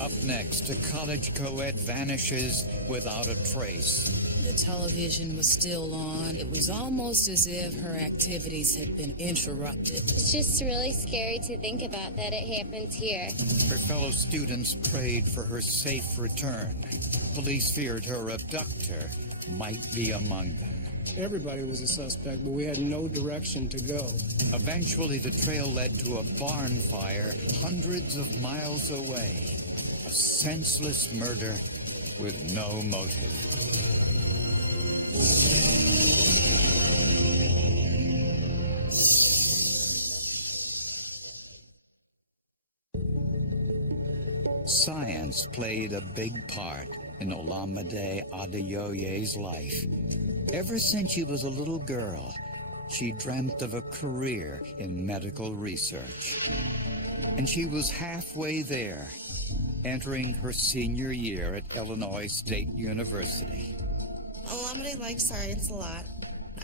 Up next, a college co-ed vanishes without a trace. The television was still on. It was almost as if her activities had been interrupted. It's just really scary to think about that it happened here. Her fellow students prayed for her safe return. Police feared her abductor might be among them. Everybody was a suspect, but we had no direction to go. Eventually, the trail led to a barn fire hundreds of miles away. A senseless murder with no motive. Science played a big part in Olamide Adeoye's life. Ever since she was a little girl, she dreamt of a career in medical research. And she was halfway there, entering her senior year at Illinois State University. Olamide likes science a lot.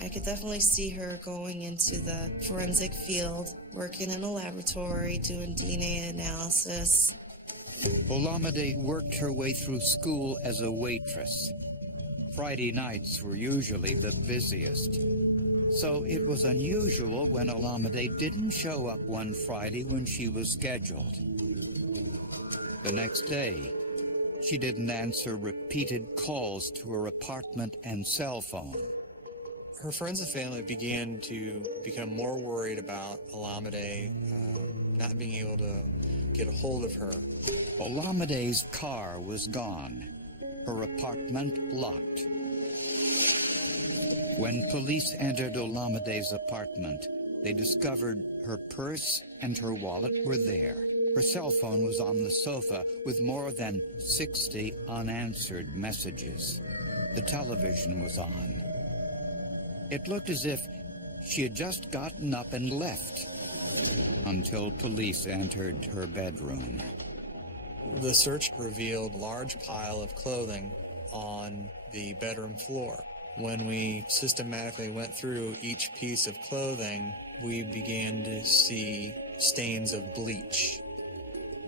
I could definitely see her going into the forensic field, working in a laboratory, doing DNA analysis. Olamide worked her way through school as a waitress. Friday nights were usually the busiest. So it was unusual when Olamide didn't show up one Friday when she was scheduled. The next day, she didn't answer repeated calls to her apartment and cell phone. Her friends and family began to become more worried about Olamide not being able to get a hold of her. Olamide's car was gone, her apartment locked. When police entered Olamide's apartment, they discovered her purse and her wallet were there. Her cell phone was on the sofa with more than 60 unanswered messages. The television was on. It looked as if she had just gotten up and left until police entered her bedroom. The search revealed a large pile of clothing on the bedroom floor. When we systematically went through each piece of clothing, we began to see stains of bleach.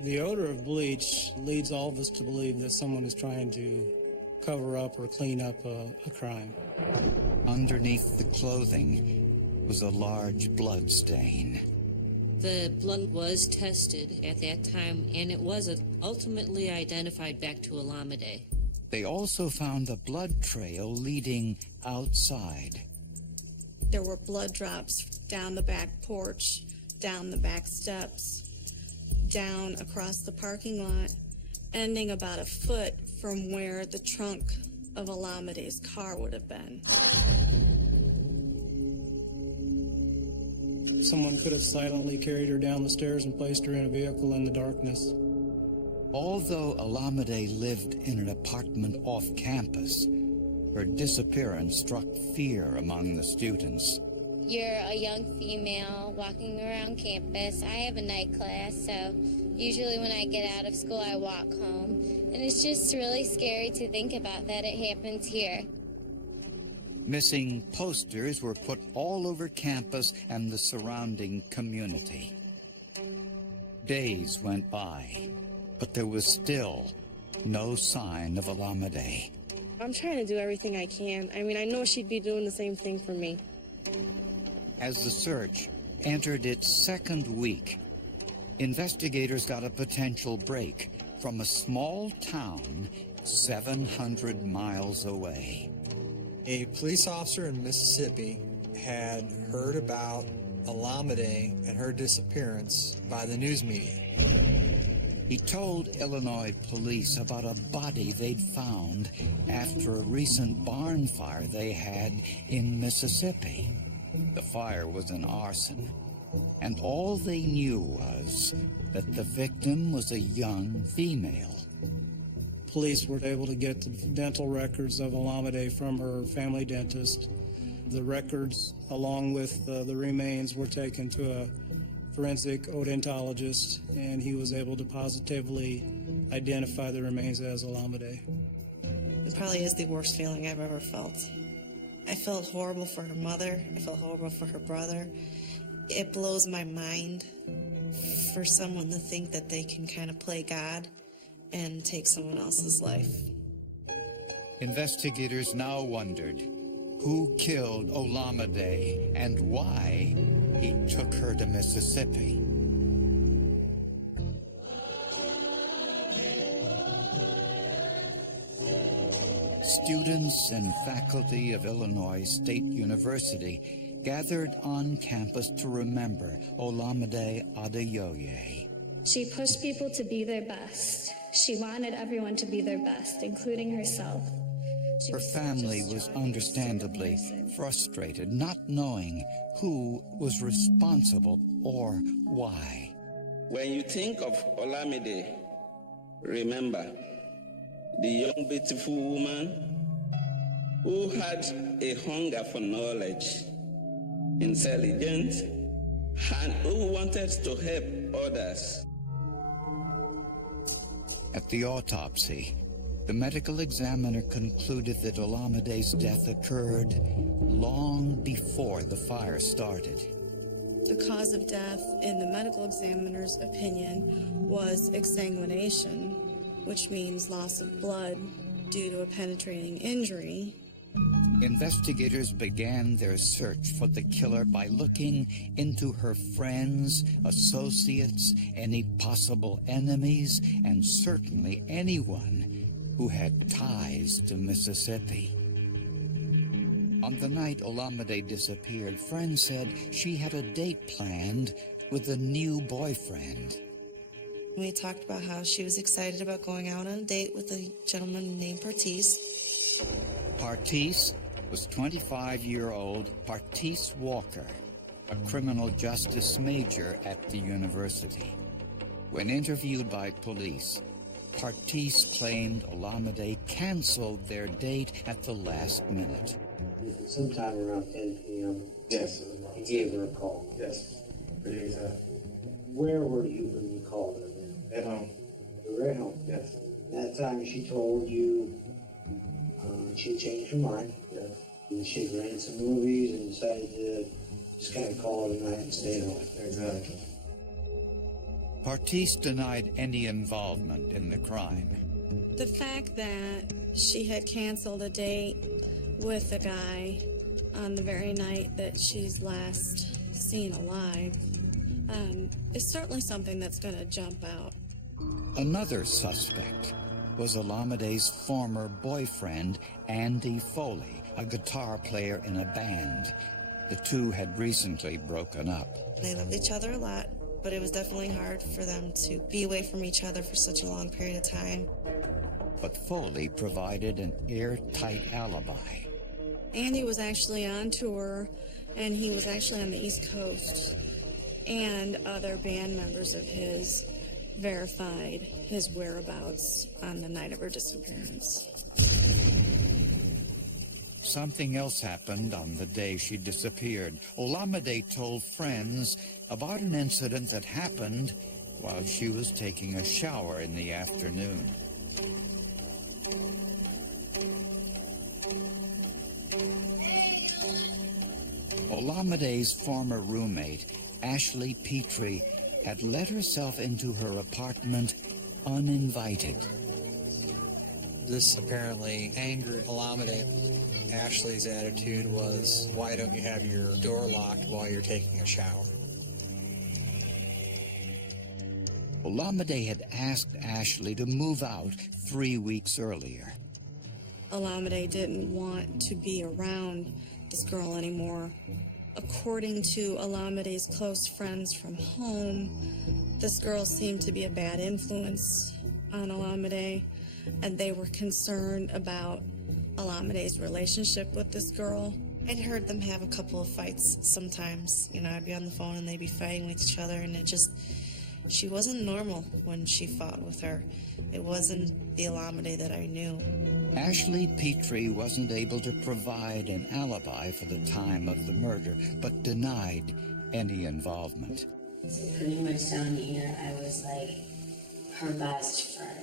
The odor of bleach leads all of us to believe that someone is trying to cover up or clean up a crime. Underneath the clothing was a large blood stain. The blood was tested at that time, and it was ultimately identified back to Olamide. They also found a blood trail leading outside. There were blood drops down the back porch, down the back steps, down across the parking lot, ending about a foot from where the trunk of Olamide's car would have been. Someone could have silently carried her down the stairs and placed her in a vehicle in the darkness. Although Olamide lived in an apartment off campus, her disappearance struck fear among the students. You're a young female walking around campus. I have a night class, so usually when I get out of school, I walk home. And it's just really scary to think about that it happens here. Missing posters were put all over campus and the surrounding community. Days went by, but there was still no sign of Olamide. I'm trying to do everything I can. I mean, I know she'd be doing the same thing for me. As the search entered its second week, investigators got a potential break from a small town 700 miles away. A police officer in Mississippi had heard about Olamide and her disappearance by the news media. He told Illinois police about a body they'd found after a recent barn fire they had in Mississippi. The fire was an arson, and all they knew was that the victim was a young female. Police were able to get the dental records of Olamide from her family dentist. The records, along with the remains, were taken to a forensic odontologist, and he was able to positively identify the remains as Olamide. It probably is the worst feeling I've ever felt. I felt horrible for her mother. I felt horrible for her brother. It blows my mind for someone to think that they can kind of play God and take someone else's life. Investigators now wondered who killed Olamide and why he took her to Mississippi. Students and faculty of Illinois State University gathered on campus to remember Olamide Adeoye. She pushed people to be their best. She wanted everyone to be their best, including herself. Her family was understandably frustrated, not knowing who was responsible or why. When you think of Olamide, remember the young, beautiful woman who had a hunger for knowledge, intelligence, and who wanted to help others. At the autopsy, the medical examiner concluded that Olamide's death occurred long before the fire started. The cause of death, in the medical examiner's opinion, was exsanguination, which means loss of blood due to a penetrating injury. Investigators began their search for the killer by looking into her friends, associates, any possible enemies, and certainly anyone who had ties to Mississippi. On the night Olamide disappeared, friends said she had a date planned with a new boyfriend. We talked about how she was excited about going out on a date with a gentleman named Partis. Partis was 25-year-old Partis Walker, a criminal justice major at the university. When interviewed by police, Partis claimed Olamide canceled their date at the last minute. Sometime around 10 p.m. Yes. He gave her a call. Yes. Pretty exact. Where were you when you called her? At home. You were at home? Yes. That time she told you she changed her mind. Yes. And she rented some movies and decided to just kind of call it a night and stay home. Exactly. Partis denied any involvement in the crime. The fact that she had canceled a date with a guy on the very night that she's last seen alive is certainly something that's going to jump out. Another suspect was Olamide's former boyfriend, Andy Foley, a guitar player in a band. The two had recently broken up. They loved each other a lot, but it was definitely hard for them to be away from each other for such a long period of time. But Foley provided an airtight alibi. Andy was actually on tour, and he was actually on the East Coast, and other band members of his verified his whereabouts on the night of her disappearance. Something else happened on the day she disappeared. Olamide told friends about an incident that happened while she was taking a shower in the afternoon. Olamide's former roommate, Ashley Petrie, had let herself into her apartment uninvited. This apparently angered Olamide. Ashley's attitude was, why don't you have your door locked while you're taking a shower? Olamide had asked Ashley to move out 3 weeks earlier. Olamide didn't want to be around this girl anymore. According to Olamide's close friends from home, this girl seemed to be a bad influence on Olamide, and they were concerned about Olamide's relationship with this girl. I'd heard them have a couple of fights sometimes. You know, I'd be on the phone and they'd be fighting with each other, and she wasn't normal when she fought with her. It wasn't the Olamide that I knew. Ashley Petrie wasn't able to provide an alibi for the time of the murder, but denied any involvement. So pretty much down here, I was like her best friend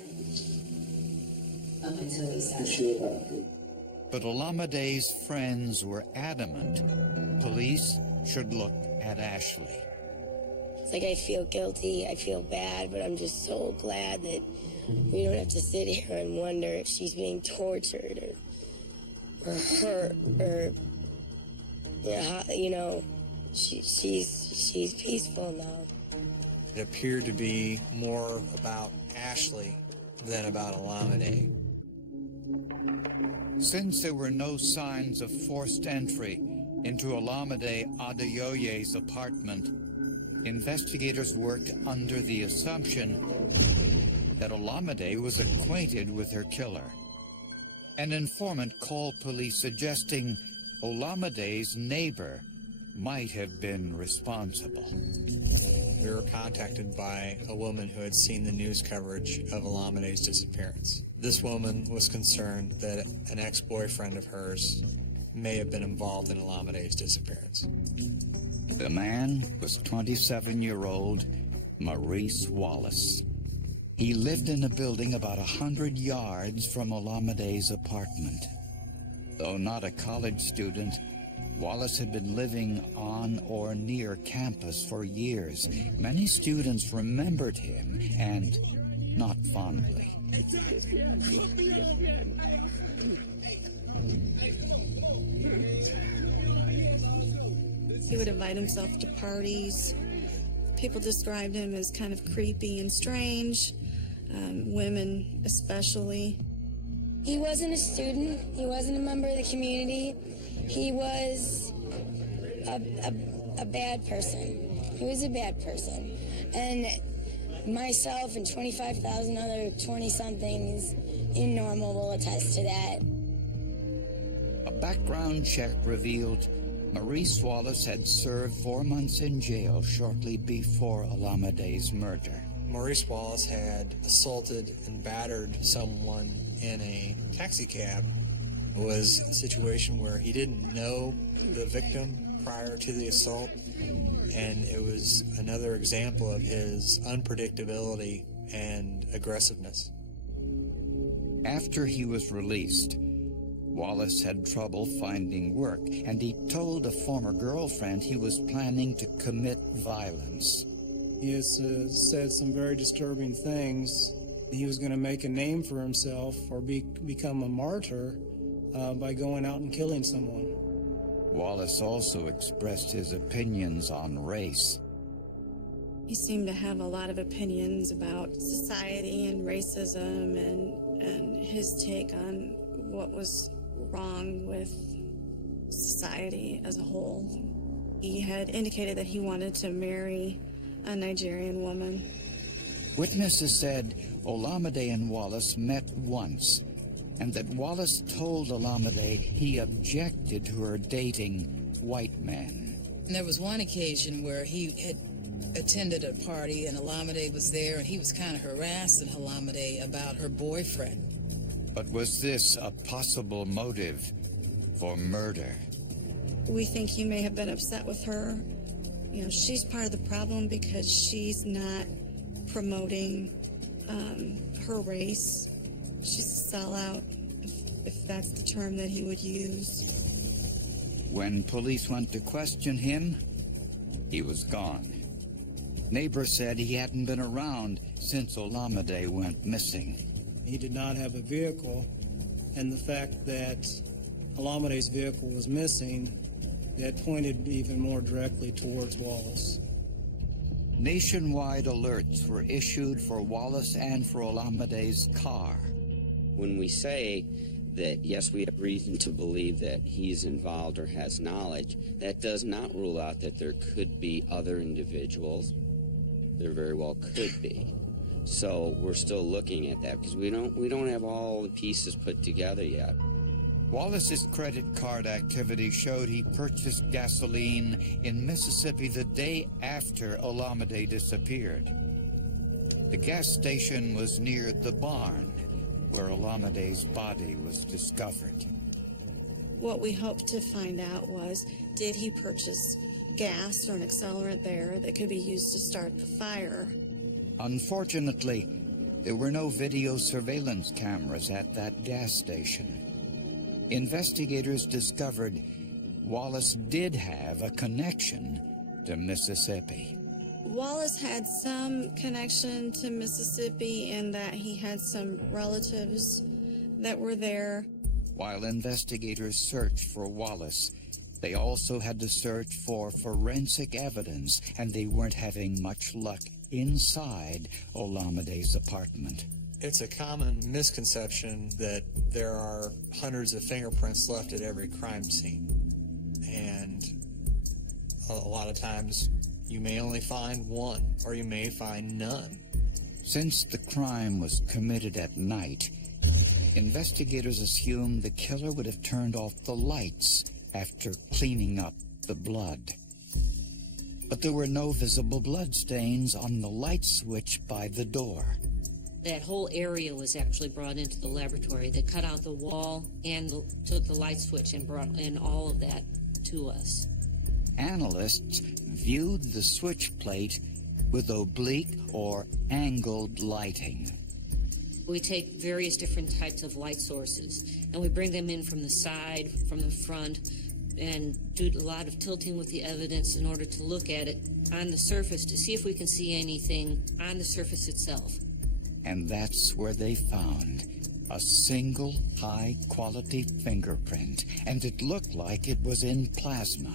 up until we started. But Olamide's friends were adamant police should look at Ashley. It's like I feel guilty, I feel bad, but I'm just so glad that We don't have to sit here and wonder if she's being tortured or hurt or, she's peaceful now. It appeared to be more about Ashley than about Olamide. Since there were no signs of forced entry into Olamide Adeoye's apartment, investigators worked under the assumption that Olamide was acquainted with her killer. An informant called police suggesting Olamide's neighbor might have been responsible. We were contacted by a woman who had seen the news coverage of Olamide's disappearance. This woman was concerned that an ex-boyfriend of hers may have been involved in Olamide's disappearance. The man was 27-year-old Maurice Wallace. He lived in a building about 100 yards from Olamide's apartment. Though not a college student, Wallace had been living on or near campus for years. Many students remembered him, and not fondly. He would invite himself to parties. People described him as kind of creepy and strange, women especially. He wasn't a student. He wasn't a member of the community. He was a bad person. He was a bad person. And myself and 25,000 other 20-somethings in Normal will attest to that. A background check revealed Maurice Wallace had served 4 months in jail shortly before Olamide's murder. Maurice Wallace had assaulted and battered someone in a taxi cab. It was a situation where he didn't know the victim prior to the assault, and it was another example of his unpredictability and aggressiveness. After he was released, Wallace had trouble finding work, and he told a former girlfriend he was planning to commit violence. He has said some very disturbing things. He was going to make a name for himself or become a martyr by going out and killing someone. Wallace also expressed his opinions on race. He seemed to have a lot of opinions about society and racism and his take on what was wrong with society as a whole. He had indicated that he wanted to marry a Nigerian woman. Witnesses said Olamide and Wallace met once, and that Wallace told Olamide he objected to her dating white men. And there was one occasion where he had attended a party and Olamide was there, and he was kind of harassing Olamide about her boyfriend. But was this a possible motive for murder? We think he may have been upset with her. You know, she's part of the problem because she's not promoting her race. She's a sellout, if that's the term that he would use. When police went to question him, he was gone. Neighbors said he hadn't been around since Olamide went missing. He did not have a vehicle, and the fact that Olamide's vehicle was missing, that pointed even more directly towards Wallace. Nationwide alerts were issued for Wallace and for Olamide's car. When we say that, yes, we have reason to believe that he's involved or has knowledge, that does not rule out that there could be other individuals. There very well could be. So we're still looking at that because we don't have all the pieces put together yet. Wallace's credit card activity showed he purchased gasoline in Mississippi the day after Olamide disappeared. The gas station was near the barn where Olamide's body was discovered. What we hoped to find out was, did he purchase gas or an accelerant there that could be used to start the fire? Unfortunately, there were no video surveillance cameras at that gas station. Investigators discovered Wallace did have a connection to Mississippi. Wallace had some connection to Mississippi in that he had some relatives that were there. While investigators searched for Wallace, they also had to search for forensic evidence, and they weren't having much luck inside Olamide's apartment. It's a common misconception that there are hundreds of fingerprints left at every crime scene. And a lot of times you may only find one, or you may find none. Since the crime was committed at night, investigators assumed the killer would have turned off the lights after cleaning up the blood. But there were no visible bloodstains on the light switch by the door. That whole area was actually brought into the laboratory. They cut out the wall and took the light switch and brought in all of that to us. Analysts viewed the switch plate with oblique or angled lighting. We take various different types of light sources, and we bring them in from the side, from the front, and do a lot of tilting with the evidence in order to look at it on the surface to see if we can see anything on the surface itself. And that's where they found a single high-quality fingerprint, and it looked like it was in plasma.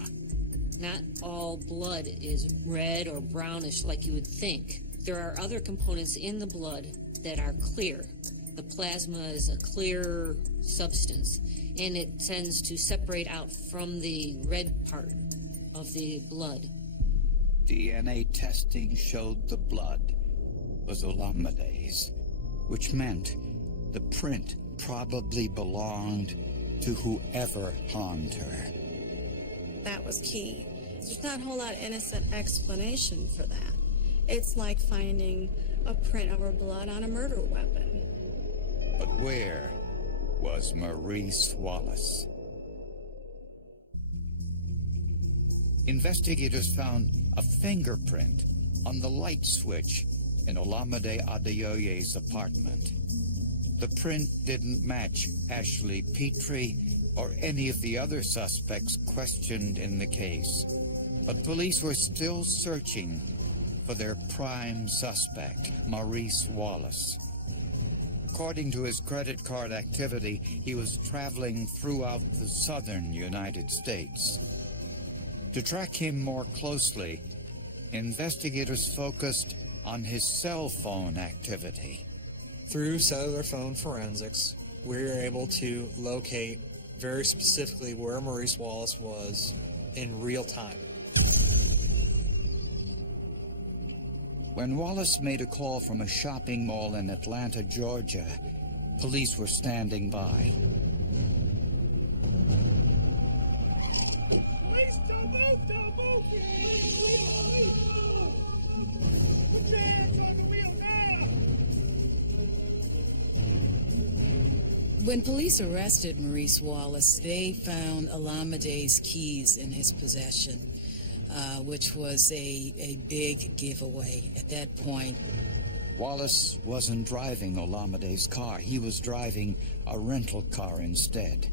Not all blood is red or brownish like you would think. There are other components in the blood that are clear. The plasma is a clear substance, and it tends to separate out from the red part of the blood. DNA testing showed the blood was Olamide's, which meant the print probably belonged to whoever harmed her. That was key. There's not a whole lot of innocent explanation for that. It's like finding a print of her blood on a murder weapon. But where was Maurice Wallace? Investigators found a fingerprint on the light switch in Olamide Adeoye's apartment. The print didn't match Ashley Petrie or any of the other suspects questioned in the case, but police were still searching for their prime suspect, Maurice Wallace. According to his credit card activity, he was traveling throughout the southern United States. To track him more closely, investigators focused on his cell phone activity. Through cellular phone forensics, we were able to locate very specifically where Maurice Wallace was in real time. When Wallace made a call from a shopping mall in Atlanta, Georgia, police were standing by. When police arrested Maurice Wallace, they found Olamide's keys in his possession, which was a big giveaway at that point. Wallace wasn't driving Olamide's car. He was driving a rental car instead.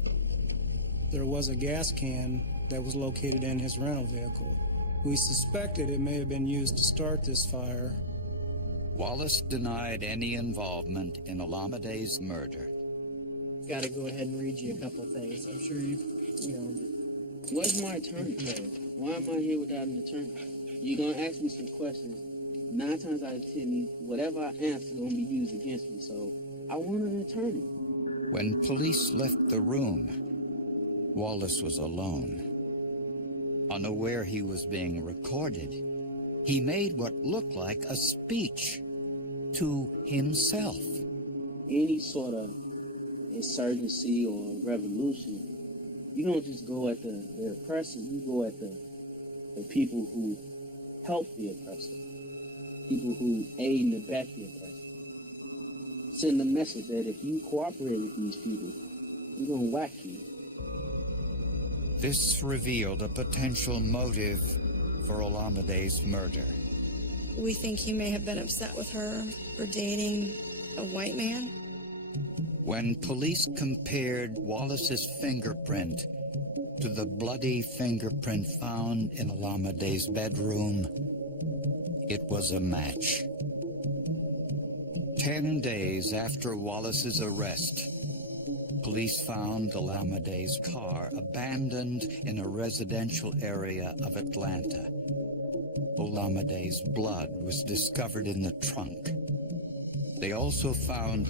There was a gas can that was located in his rental vehicle. We suspected it may have been used to start this fire. Wallace denied any involvement in Olamide's murder. Got to go ahead and read you a couple of things. I'm sure you know. Where's my attorney? Why am I here without an attorney? You're going to ask me some questions. 9 times out of 10, whatever I answer is going to be used against me. So I want an attorney. When police left the room, Wallace was alone. Unaware he was being recorded, he made what looked like a speech to himself. Any sort of insurgency or revolution, you don't just go at the oppressor, you go at the people who help the oppressor, people who aid and abet the oppressor. Send a message that if you cooperate with these people, we're going to whack you. This revealed a potential motive for Olamide's murder. We think he may have been upset with her for dating a white man. When police compared Wallace's fingerprint to the bloody fingerprint found in Olamide's bedroom, It was a match. 10 days after Wallace's arrest, police found Olamide's car abandoned in a residential area of Atlanta. Olamide's blood was discovered in the trunk. They also found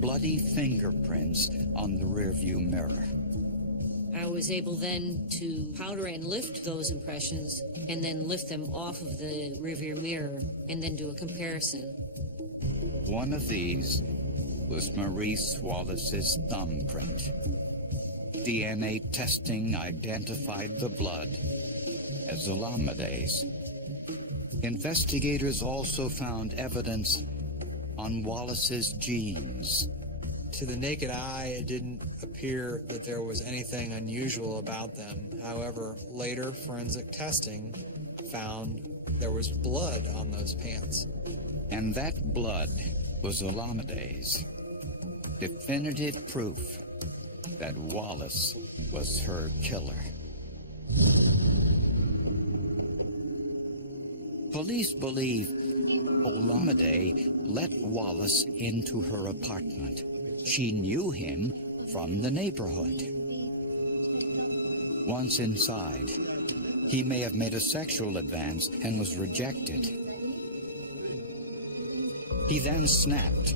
bloody fingerprints on the rearview mirror. I was able then to powder and lift those impressions and then lift them off of the rearview mirror and then do a comparison. One of these was Maurice Wallace's thumbprint. DNA testing identified the blood as Olamide's. Investigators also found evidence on Wallace's genes. To the naked eye, it didn't appear that there was anything unusual about them. However, later forensic testing found there was blood on those pants. And that blood was Olamide's. Definitive proof that Wallace was her killer. Police believe Olamide let Wallace into her apartment. She knew him from the neighborhood. Once inside, he may have made a sexual advance and was rejected. He then snapped.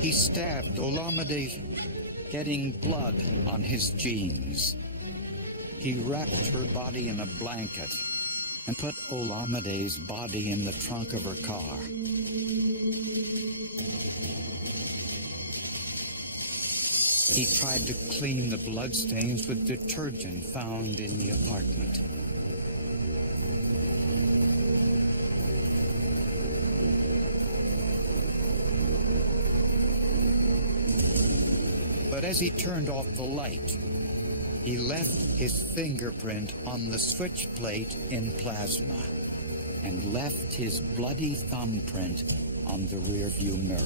He stabbed Olamide, getting blood on his jeans. He wrapped her body in a blanket and put Olamide's body in the trunk of her car. He tried to clean the bloodstains with detergent found in the apartment. But as he turned off the light, he left his fingerprint on the switch plate in plasma and left his bloody thumbprint on the rearview mirror.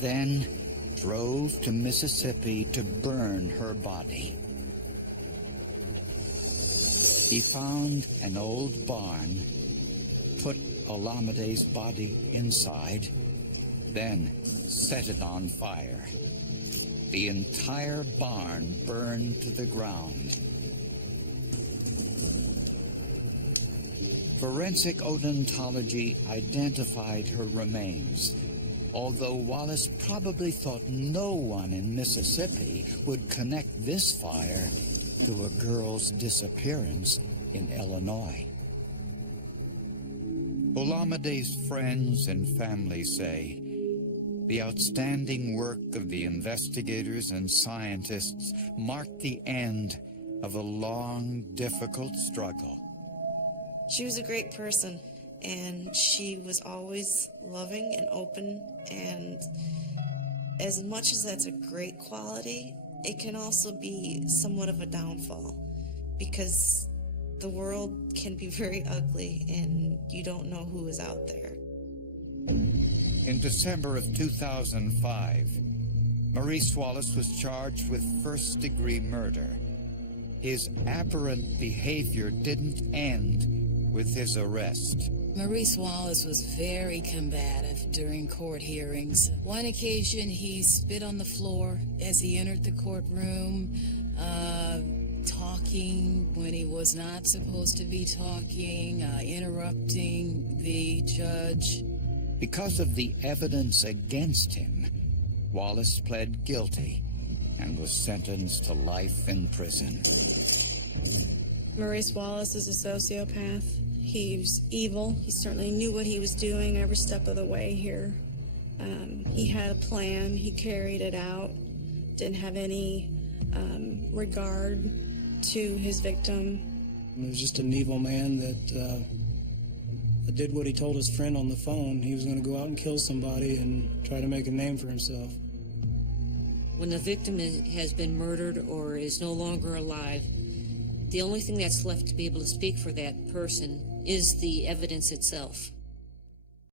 Then drove to Mississippi to burn her body. He found an old barn, put Olamide's body inside, then set it on fire. The entire barn burned to the ground. Forensic odontology identified her remains, although Wallace probably thought no one in Mississippi would connect this fire to a girl's disappearance in Illinois. Olamide's friends and family say the outstanding work of the investigators and scientists marked the end of a long, difficult struggle. She was a great person, and she was always loving and open, and as much as that's a great quality, it can also be somewhat of a downfall, because the world can be very ugly and you don't know who is out there. In December of 2005, Maurice Wallace was charged with first-degree murder. His aberrant behavior didn't end with his arrest. Maurice Wallace was very combative during court hearings. One occasion, he spit on the floor as he entered the courtroom, talking when he was not supposed to be talking, interrupting the judge. Because of the evidence against him, Wallace pled guilty and was sentenced to life in prison. Maurice Wallace is a sociopath. He was evil. He certainly knew what he was doing every step of the way here. He had a plan. He carried it out. Didn't have any regard to his victim. He was just an evil man that did what he told his friend on the phone. He was going to go out and kill somebody and try to make a name for himself. When the victim has been murdered or is no longer alive, the only thing that's left to be able to speak for that person is the evidence itself.